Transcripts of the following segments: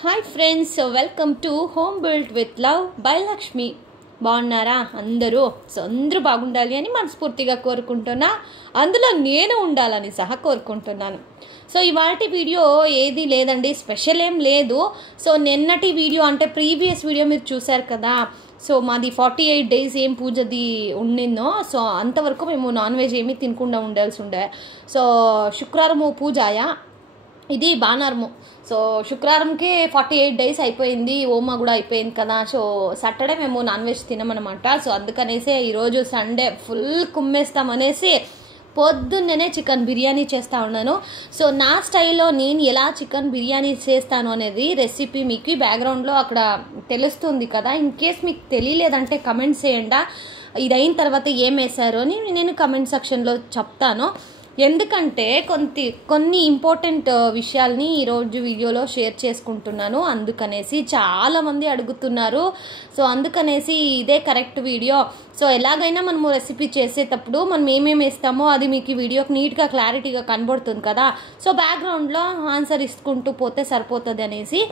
Hi friends, welcome to home built with love by Lakshmi. బాగున్నారా అందరూ? అందరూ బాగుండాలి అని మనస్ఫూర్తిగా కోరుకుంటున్నా. అందులో నేను ఉండాలని సహా కోరుకుంటున్నాను. ఇవాల్టి వీడియో ఏది లేదండి, స్పెషల్ ఏం లేదు. నిన్నటి వీడియో అంటే ప్రీవియస్ వీడియో మీరు చూశారు కదా. మాది 48 days ఏం పూజది ఉండిందో. అంతవరకు మేము నాన్ వెజ్ ఏమీ తినకుండా ఉండాల్సి ఉండే. శుక్రవారము పూజాయా, ఇది బాణారము. శుక్రవారంకి 48 days అయిపోయింది, ఓమా కూడా అయిపోయింది కదా. సాటర్డే మేము నాన్ వెజ్ తినమన్నమాట. అందుకనేసి ఈరోజు సండే ఫుల్ కుమ్మేస్తామనేసి పొద్దున్నే చికెన్ బిర్యానీ చేస్తూ ఉన్నాను. నా స్టైల్లో నేను ఎలా చికెన్ బిర్యానీ చేస్తాను అనేది రెసిపీ మీకు బ్యాక్గ్రౌండ్లో అక్కడ తెలుస్తుంది కదా. ఇన్ కేస్ మీకు తెలియలేదంటే కమెంట్స్ చేయండి. ఇది అయిన తర్వాత ఏం వేసారో అని నేను కమెంట్ సెక్షన్లో చెప్తాను. ఎందుకంటే కొన్ని ఇంపార్టెంట్ విషయాల్ని ఈరోజు వీడియోలో షేర్ చేసుకుంటున్నాను. అందుకనేసి చాలామంది అడుగుతున్నారు. అందుకనేసి ఇదే కరెక్ట్ వీడియో. ఎలాగైనా మనము రెసిపీ చేసేటప్పుడు మనం ఏమేమి వేస్తామో అది మీకు ఈ వీడియోకి నీట్గా క్లారిటీగా కనబడుతుంది కదా. బ్యాక్గ్రౌండ్లో ఆన్సర్ ఇసుకుంటూ పోతే సరిపోతుంది అనేసి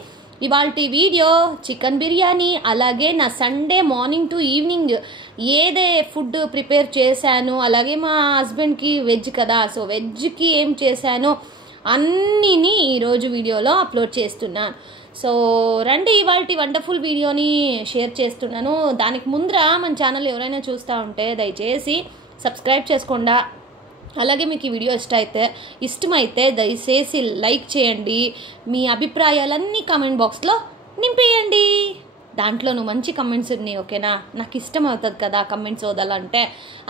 ఇవాల్టి వీడియో చికెన్ బిర్యానీ, అలాగే నా సండే మార్నింగ్ టు ఈవినింగ్ ఏదే ఫుడ్ ప్రిపేర్ చేశాను, అలాగే మా హస్బెండ్కి వెజ్ కదా, వెజ్కి ఏం చేశానో అన్నీని ఈరోజు వీడియోలో అప్లోడ్ చేస్తున్నాను. రండి ఇవాల్టి వండర్ఫుల్ వీడియోని షేర్ చేస్తున్నాను. దానికి ముందర మన ఛానల్ ఎవరైనా చూస్తూ ఉంటే దయచేసి సబ్స్క్రైబ్ చేసుకోండి. అలాగే మీకు ఈ వీడియో ఇష్టమైతే దయచేసి లైక్ చేయండి. మీ అభిప్రాయాలన్నీ కామెంట్ బాక్స్లో నింపేయండి. దాంట్లో మంచి కమెంట్స్ ఉన్నాయి, ఓకేనా? నాకు ఇష్టం అవుతుంది కదా కమెంట్స్ వదలంటే,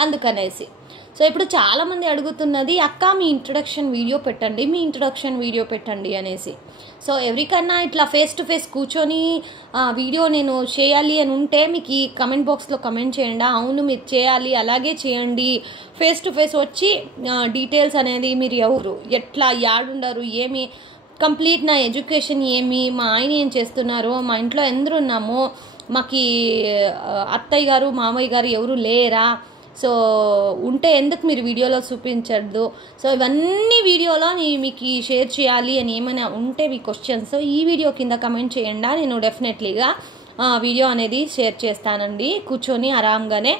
అందుకనేసి. ఇప్పుడు చాలామంది అడుగుతున్నది, అక్క మీ ఇంట్రొడక్షన్ వీడియో పెట్టండి అనేసి. ఎవరికన్నా ఇట్లా ఫేస్ టు ఫేస్ కూర్చొని వీడియో నేను చేయాలి అని ఉంటే మీకు ఈ కమెంట్ బాక్స్లో కమెంట్ చేయండి. అవును మీరు చేయాలి, అలాగే చేయండి. ఫేస్ టు ఫేస్ వచ్చి డీటెయిల్స్ అనేది మీరు ఎవరు, ఎట్లా, యాడుండరు, ఏమి, కంప్లీట్ నా ఎడ్యుకేషన్ ఏమి, మా ఆయన ఏం చేస్తున్నారు, మా ఇంట్లో ఎందరు ఉన్నాము, మాకు అత్తయ్య గారు మామయ్య గారు ఎవరు లేరా, ఉంటే ఎందుకు మీరు వీడియోలో చూపించద్దు. ఇవన్నీ వీడియోలో మీకు షేర్ చేయాలి అని ఏమైనా ఉంటే మీ క్వశ్చన్స్ ఈ వీడియో కింద కమెంట్ చేయండి. నేను డెఫినెట్లీగా వీడియో అనేది షేర్ చేస్తానండి, కూర్చొని ఆరాంగానే.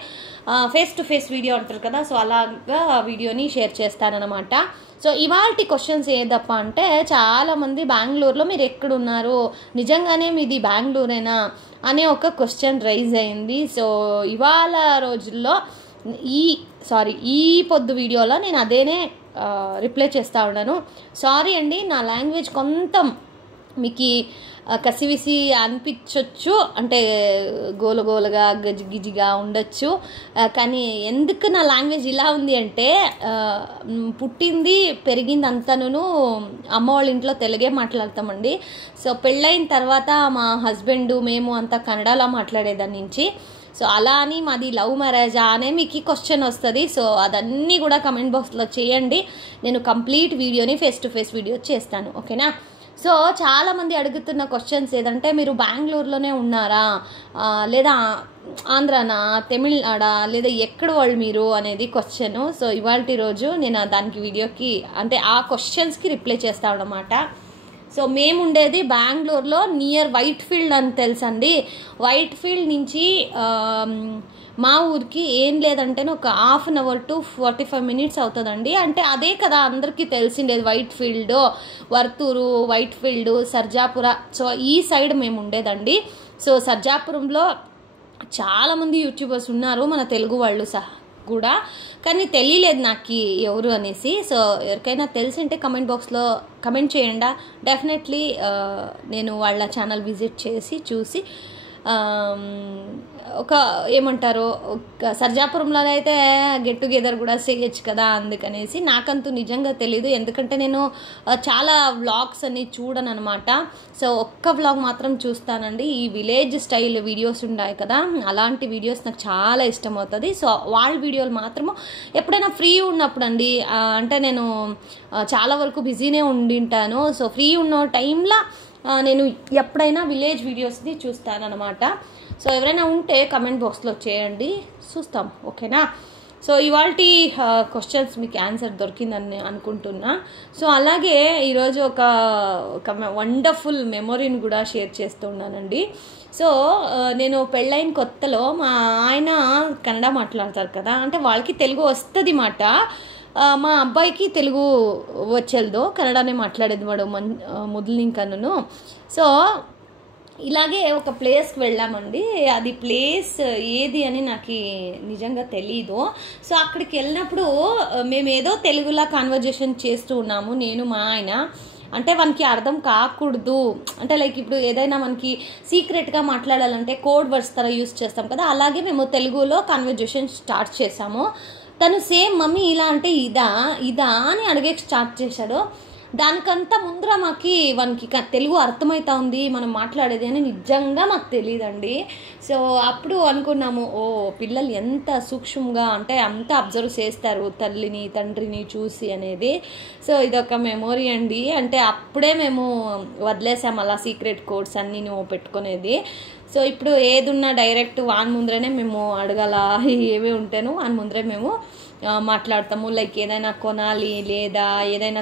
ఫేస్ టు ఫేస్ వీడియో అంటారు కదా, అలాగా వీడియోని షేర్ చేస్తానన్నమాట. ఇవాల్టి క్వశ్చన్స్ ఏదప్ప అంటే, చాలామంది బెంగళూరులో మీరు ఎక్కడున్నారు, నిజంగానే మీది బెంగళూరేనా అనే ఒక క్వశ్చన్ రైజ్ అయింది. ఇవాళ రోజుల్లో ఈ పొద్దు వీడియోలో నేను అదేనే రిప్లై చేస్తూ ఉన్నాను. సారీ అండి, నా లాంగ్వేజ్ కొంత మీకు కసివిసి అనిపించవచ్చు, అంటే గోలగోలగా గజిగిజిగా ఉండొచ్చు. కానీ ఎందుకు నా లాంగ్వేజ్ ఇలా ఉంది అంటే, పుట్టింది పెరిగింది అంతను అమ్మ వాళ్ళ ఇంట్లో తెలుగే మాట్లాడతామండి. పెళ్ళైన తర్వాత మా హస్బెండ్ మేము అంతా కన్నడలో మాట్లాడేదాని నుంచి. అలా అని మాది లవ్ మ్యారేజా అనే మీకు క్వశ్చన్ వస్తుంది. అదన్నీ కూడా కమెంట్ బాక్స్లో చేయండి. నేను కంప్లీట్ వీడియోని ఫేస్ టు ఫేస్ వీడియో చేస్తాను, ఓకేనా? చాలామంది అడుగుతున్న క్వశ్చన్స్ ఏదంటే, మీరు బెంగళూరులోనే ఉన్నారా, లేదా ఆంధ్రానా, తమిళనాడా, లేదా ఎక్కడ వాళ్ళు మీరు అనేది క్వశ్చన్. ఇవాల్టి రోజు నేను దానికి వీడియోకి అంటే ఆ క్వశ్చన్స్కి రిప్లై చేస్తాను అన్నమాట. మేము ఉండేది బెంగళూరులో నియర్ వైట్ ఫీల్డ్ అని తెలుసండి. వైట్ ఫీల్డ్ నుంచి మా ఊరికి ఏం లేదంటే ఒక 1/2 hour to 45 minutes అవుతుందండి. అంటే అదే కదా అందరికీ తెలిసిండేది, white field, Varthur, white field, Sarjapura. ఈ సైడ్ మేము ఉండేదండి. సర్జాపురంలో చాలామంది యూట్యూబర్స్ ఉన్నారు, మన తెలుగు వాళ్ళు సహా కూడా, కానీ తెలియలేదు నాకు ఎవరు అనేసి. ఎవరికైనా తెలిసింటే కమెంట్ బాక్స్లో కమెంట్ చేయండి. డెఫినెట్లీ నేను వాళ్ళ ఛానల్ విజిట్ చేసి చూసి ఒక ఏమంటారు, సర్జాపురంలో అయితే గెట్ టుగెదర్ కూడా చేయొచ్చు కదా. అందుకనేసి నాకంతూ నిజంగా తెలీదు, ఎందుకంటే నేను చాలా వ్లాగ్స్ అన్ని చూడను అనమాట. ఒక్క వ్లాగ్ మాత్రం చూస్తానండి. ఈ విలేజ్ స్టైల్ వీడియోస్ ఉన్నాయి కదా, అలాంటి వీడియోస్ నాకు చాలా ఇష్టం అవుతుంది. వాళ్ళ వీడియోలు మాత్రము ఎప్పుడైనా ఫ్రీ ఉన్నప్పుడు అండి, అంటే నేను చాలా వరకు బిజీనే ఉండింటాను. ఫ్రీ ఉన్న టైంలో నేను ఎప్పుడైనా విలేజ్ వీడియోస్ని చూస్తాను అనమాట. ఎవరైనా ఉంటే కమెంట్ బాక్స్లో చేయండి, చూస్తాం, ఓకేనా? సో ఇవాల్టి క్వశ్చన్స్ మీకు ఆన్సర్ దొరికిందని అనుకుంటున్నా. సో అలాగే ఈరోజు ఒక వండర్ఫుల్ మెమొరీని కూడా షేర్ చేస్తున్నానండి. సో నేను పెళ్ళైన కొత్తలో మా ఆయన కన్నడ మాట్లాడతారు కదా, అంటే వాళ్ళకి తెలుగు వస్తుంది మాట. మా అబ్బాయికి తెలుగు వచ్చేదో, కన్నడనే మాట్లాడేది వాడు మొదలునింకను. సో ఇలాగే ఒక ప్లేస్కి వెళ్ళామండి. అది ప్లేస్ ఏది అని నాకు నిజంగా తెలీదు. సో అక్కడికి వెళ్ళినప్పుడు మేము ఏదో తెలుగులా కాన్వర్జేషన్ చేస్తూ ఉన్నాము, నేను మా ఆయన. అంటే మనకి అర్థం కాకూడదు, అంటే లైక్ ఇప్పుడు ఏదైనా మనకి సీక్రెట్గా మాట్లాడాలంటే కోడ్ వర్డ్స్ తర యూస్ చేస్తాం కదా, అలాగే మేము తెలుగులో కాన్వర్జేషన్ స్టార్ట్ చేసాము. తను సేమ్ మమ్మీ ఇలా అంటే ఇదా అని అడిగే స్టార్ట్ చేశాడు. దానికంతా ముందర వానికి తెలుగు అర్థమవుతా ఉంది మనం మాట్లాడేది అని నిజంగా మాకు తెలియదండి. సో అప్పుడు అనుకున్నాము, ఓ పిల్లలు ఎంత సూక్ష్మంగా అంటే అంత అబ్జర్వ్ చేస్తారు తల్లిని తండ్రిని చూసి అనేది. సో ఇదొక మెమొరీ అండి. అంటే అప్పుడే మేము వదిలేసాము అలా సీక్రెట్ కోడ్స్ అన్నీ నువ్వు పెట్టుకునేది. సో ఇప్పుడు ఏదున్నా డైరెక్ట్ వాని ముందరనే మేము అడగాల, ఏమి ఉంటేనో వాని ముందరే మేము మాట్లాడతాము. లైక్ ఏదైనా కొనాలి లేదా ఏదైనా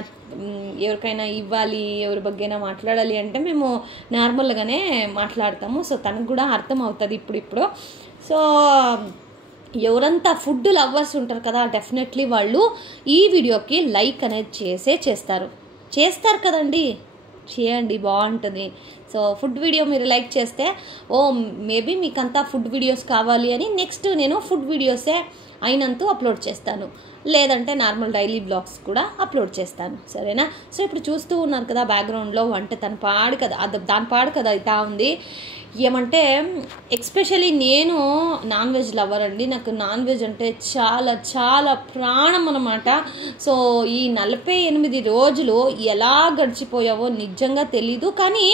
ఎవరికైనా ఇవ్వాలి, ఎవరి బగ్గైనా మాట్లాడాలి అంటే మేము నార్మల్గానే మాట్లాడతాము. సో తనకు కూడా అర్థం అవుతుంది ఇప్పుడు. సో ఎవరంతా ఫుడ్ లవర్స్ ఉంటారు కదా, డెఫినెట్లీ వాళ్ళు ఈ వీడియోకి లైక్ అనేది చేస్తారు కదండి, చేయండి, బాగుంటుంది. సో ఫుడ్ వీడియో మీరు లైక్ చేస్తే మేబీ మీకు అంతా ఫుడ్ వీడియోస్ కావాలి అని నెక్స్ట్ నేను ఫుడ్ వీడియోసే అయినంత అప్లోడ్ చేస్తాను, లేదంటే నార్మల్ డైలీ బ్లాగ్స్ కూడా అప్లోడ్ చేస్తాను, సరేనా. సో ఇప్పుడు చూస్తూ ఉన్నారు కదా బ్యాక్గ్రౌండ్లో వంట దాని పాడు కదా అవుతా ఉంది. ఏమంటే ఎస్పెషల్లీ నేను నాన్ వెజ్ లవర్ అండి. నాకు నాన్ వెజ్ అంటే చాలా చాలా ప్రాణం అన్నమాట. సో ఈ 48 రోజులు ఎలా గడిచిపోయావో నిజంగా తెలీదు. కానీ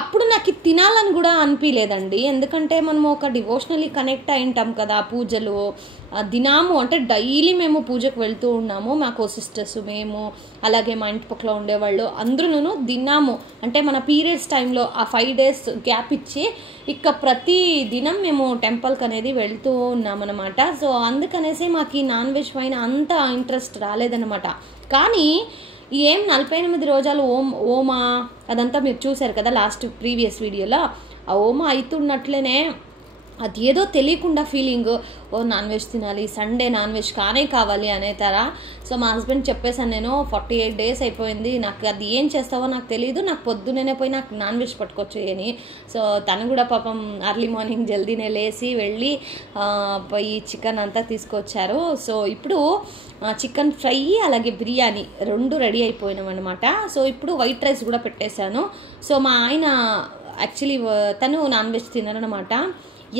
అప్పుడు నాకు తినాలని కూడా అనిపించలేదండి, ఎందుకంటే మనము ఒక డివోషనల్లీ కనెక్ట్ అయి ఉంటాం కదా. పూజలు దినాము అంటే డైలీ మేము పూజకు వెళ్తూ ఉన్నాము, మాకు సిస్టర్స్ మేము, అలాగే మా ఇంటి పక్కల ఉండేవాళ్ళు అందరూ దినాము. అంటే మన పీరియడ్స్ టైంలో ఆ 5 days గ్యాప్ ఇచ్చి ప్రతి దినం మేము టెంపుల్కి అనేది వెళ్తూ ఉన్నామన్నమాట. సో అందుకనేసి మాకు ఈ నాన్ వెజ్ పైన అంత ఇంట్రెస్ట్ రాలేదన్నమాట. కానీ 48 రోజులు ఓమా అదంతా మీరు చూసారు కదా లాస్ట్ ప్రీవియస్ వీడియోలో. ఆ ఓమా అవుతున్నట్లేనే అది ఏదో తెలియకుండా ఫీలింగ్, నాన్ వెజ్ తినాలి, సండే నాన్ వెజ్ కావాలి అనేతారా. సో మా హస్బెండ్ చెప్పేసాను, నేను 48 days అయిపోయింది, నాకు అది ఏం చేస్తావో నాకు తెలియదు, నాకు పొద్దునే పోయి నాకు నాన్ వెజ్ పట్టుకొచ్చేయని. సో తను కూడా పాపం అర్లీ మార్నింగ్ జల్దీనే లేచి వెళ్ళి పోయి చికెన్ అంతా తీసుకొచ్చారు. సో ఇప్పుడు చికెన్ ఫ్రై అలాగే బిర్యానీ 2 రెడీ అయిపోయినామన్నమాట. సో ఇప్పుడు వైట్ రైస్ కూడా పెట్టేశాను. సో మా ఆయన యాక్చువల్లీ తను నాన్ వెజ్ తినరనమాట.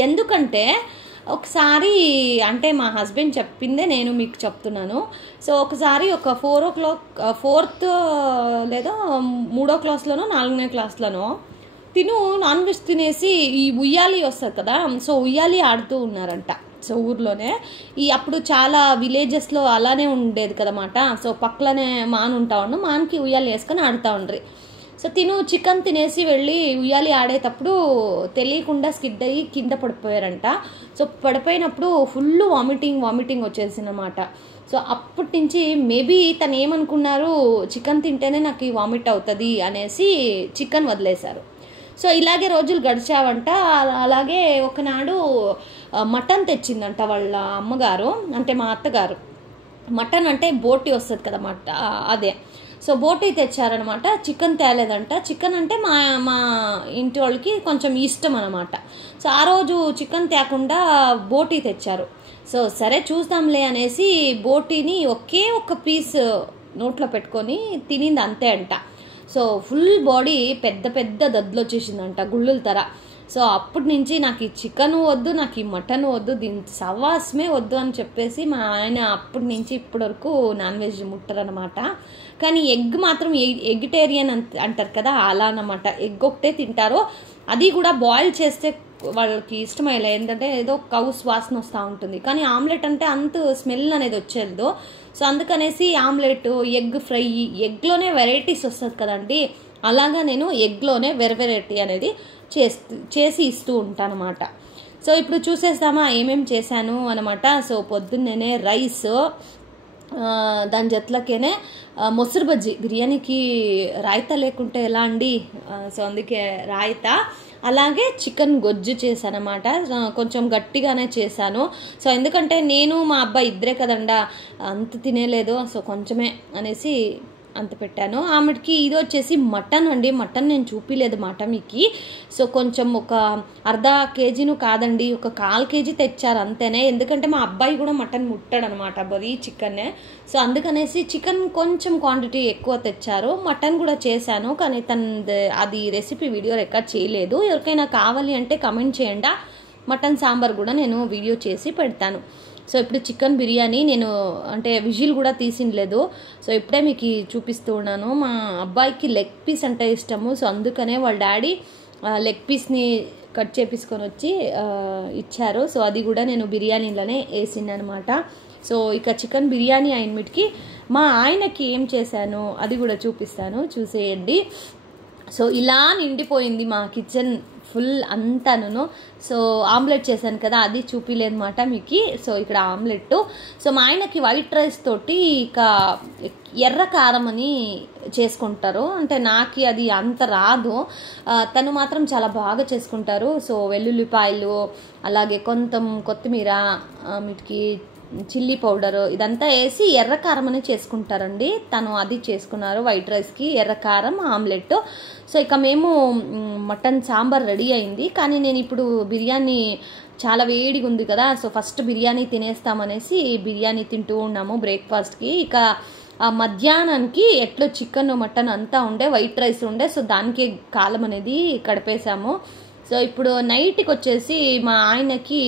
ఎందుకంటే ఒకసారి అంటే మా హస్బెండ్ చెప్పిందే నేను మీకు చెప్తున్నాను. సో ఒకసారి ఒక 4 o'clock 4th లేదా 3వ క్లాస్లోనో 4వ క్లాస్లోనో తిను నాన్ వెజ్ తినేసి ఈ ఉయ్యాలి వస్తుంది కదా, సో ఉయ్యాలి ఆడుతూ ఉన్నారంట. సో ఊర్లోనే అప్పుడు చాలా విలేజెస్లో అలానే ఉండేది కదన్నమాట. సో పక్కలనే మాన్కి ఉయ్యాలి వేసుకొని ఆడుతూ ఉండ్రి. సో తిను చికెన్ తినేసి వెళ్ళి ఉయ్యాలి ఆడేటప్పుడు తెలియకుండా స్కిడ్ అయ్యి కింద పడిపోయారంట. సో పడిపోయినప్పుడు ఫుల్ వామిటింగ్ వచ్చేసిందన్నమాట. సో అప్పటి నుంచి మేబీ తను ఏమనుకున్నారు, చికెన్ తింటేనే నాకు వామిట్ అవుతుంది అనేసి చికెన్ వదిలేశారు. సో ఇలాగే రోజులు గడిచావంట. అలాగే ఒకనాడు మటన్ తెచ్చిందంట వాళ్ళ అమ్మగారు, అంటే మా అత్తగారు. మటన్ అంటే బోటి వస్తుంది కదా అదే. సో బోటి తెచ్చారనమాట, చికెన్ తేలేదంట. చికెన్ అంటే మా ఇంటి వాళ్ళకి కొంచెం ఇష్టం అనమాట. సో ఆ రోజు చికెన్ తేకుండా బోటి తెచ్చారు. సో సరే చూద్దాంలే అనేసి బోటీని ఒక్క పీస్ నోట్లో పెట్టుకొని తినింది అంతే అంట. సో ఫుల్ బాడీ పెద్ద దద్దులు వచ్చేసిందంట, గుళ్ళుల తర. సో అప్పటి నుంచి నాకు ఈ చికెన్ వద్దు, నాకు ఈ మటన్ వద్దు, దీని సవాసమే వద్దు అని చెప్పేసి మా ఆయన అప్పటి నుంచి ఇప్పటి వరకు నాన్ వెజ్ ముట్టరనమాట. కానీ ఎగ్ మాత్రం ఎగిటేరియన్ అంటారు కదా, అలా అన్నమాట. ఎగ్ ఒకటే తింటారు, అది కూడా బాయిల్ చేస్తే వాళ్ళకి ఇష్టమయ్యలే, ఏంటంటే ఏదో కౌస్ వాసన వస్తూ ఉంటుంది. కానీ ఆమ్లెట్ అంటే అంత స్మెల్ అనేది వచ్చేదో. సో అందుకనేసి ఆమ్లెట్, ఎగ్ ఫ్రై, ఎగ్లోనే వెరైటీస్ వస్తుంది కదండి, అలాగా నేను ఎగ్లోనే వెరైటీ అనేది చేసి ఇస్తూ ఉంటాను అన్నమాట. సో ఇప్పుడు చూసేస్తామా ఏమేమి చేశాను అనమాట. సో పొద్దున్నే రైస్, దాని జట్లకేనే మొసరు బజ్జీ. బిర్యానీకి రాయితా లేకుంటే ఎలా అండి, సో అందుకే రాయితా. అలాగే చికెన్ గొజ్జు చేశాను అనమాట. కొంచెం గట్టిగానే చేశాను. సో ఎందుకంటే నేను మా అబ్బాయి ఇద్దరే కదండా, అంత తినేలేదు. సో కొంచెమే అనేసి అంత పెట్టాను. ఆమెకి ఇది వచ్చేసి మటన్ అండి. మటన్ నేను చూపిలేదు మాట మీకు. సో కొంచెం ఒక అర్ధ కేజీను కాదండి, ఒక 1/4 కేజీ తెచ్చారు అంతేనే. ఎందుకంటే మా అబ్బాయి కూడా మటన్ ముట్టాడు అనమాట, బరీ చికెన్నే. సో అందుకనేసి చికెన్ కొంచెం క్వాంటిటీ ఎక్కువ తెచ్చారు. మటన్ కూడా చేశాను, కానీ అది రెసిపీ వీడియో రికార్డ్ చేయలేదు. ఎవరికైనా కావాలి అంటే కమెంట్ చేయండి, మటన్ సాంబార్ కూడా నేను వీడియో చేసి పెడతాను. సో ఇప్పుడు చికెన్ బిర్యానీ నేను అంటే విజిల్ కూడా తీసినలేదు. సో ఇప్పుడే మీకు చూపిస్తూ ఉన్నాను. మా అబ్బాయికి లెగ్ పీస్ అంటే ఇష్టము. సో అందుకనే వాళ్ళ డాడీ లెగ్ పీస్ని కట్ చేపించుకొని వచ్చి ఇచ్చారు. సో అది కూడా నేను బిర్యానీలోనే వేసింది అనమాట. సో ఇక చికెన్ బిర్యానీ అయినమిటికి మా ఆయనకి ఏం చేశాను అది కూడా చూపిస్తాను, చూసేయండి. సో ఇలా నిండిపోయింది మా కిచెన్ ఫుల్ అంతాను. సో ఆమ్లెట్ చేశాను కదా, అది చూపిలేదన్నమాట మీకు. సో ఇక్కడ ఆమ్లెట్. సో మా ఆయనకి వైట్ రైస్ తోటి ఇక ఎర్ర కారం అని చేసుకుంటారు. అంటే నాకు అది అంత రాదు, తను మాత్రం చాలా బాగా చేసుకుంటారు. సో వెల్లుల్లిపాయలు, అలాగే కొంచెం కొత్తిమీర, వీటికి చిల్లీ పౌడర్ ఇదంతా వేసి ఎర్రకారం అని చేసుకుంటారండి. తను అది చేసుకున్నారు వైట్ రైస్కి, ఎర్రకారం ఆమ్లెట్. సో ఇక మేము మటన్ సాంబార్ రెడీ అయింది. కానీ నేను ఇప్పుడు బిర్యానీ చాలా వేడిగా ఉంది కదా, సో ఫస్ట్ బిర్యానీ తినేస్తామనేసి బిర్యానీ తింటూ ఉన్నాము బ్రేక్ఫాస్ట్కి. ఇక మధ్యాహ్నానికి ఎట్లో చికెన్ మటన్ అంతా ఉండే, వైట్ రైస్ ఉండే. సో దానికి కాలం అనేది గడిపేశాము. సో ఇప్పుడు నైట్కి వచ్చేసి మా ఆయనకి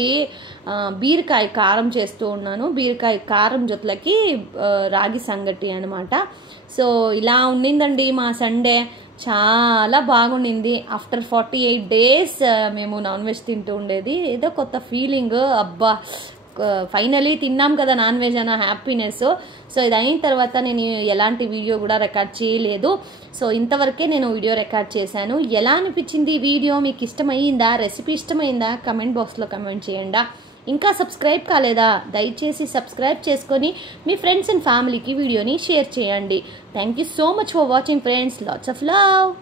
బీరకాయ కారం చేస్తూ ఉన్నాను. బీరకాయ కారం జొత్లకి రాగి సంగటి అనమాట. సో ఇలా ఉండిందండి మా సండే, చాలా బాగుండింది. ఆఫ్టర్ 48 days మేము నాన్ వెజ్ తింటూ ఉండేది. ఏదో కొత్త ఫీలింగ్, అబ్బా ఫైనలీ తిన్నాం కదా నాన్ వెజ్ అన్న హ్యాపీనెస్. సో ఇది అయిన తర్వాత నేను ఎలాంటి వీడియో కూడా రికార్డ్ చేయలేదు. సో ఇంతవరకే నేను వీడియో రికార్డ్ చేశాను. ఎలా అనిపించింది వీడియో, మీకు ఇష్టమైందా, రెసిపీ ఇష్టమైందా కమెంట్ బాక్స్లో కమెంట్ చేయండి. ఇంకా సబ్స్క్రైబ్ కాలేదా, దయచేసి సబ్స్క్రైబ్ చేసుకొని మీ ఫ్రెండ్స్ అండ్ ఫ్యామిలీకి వీడియోని షేర్ చేయండి. Thank you so much for watching friends. Lots of love.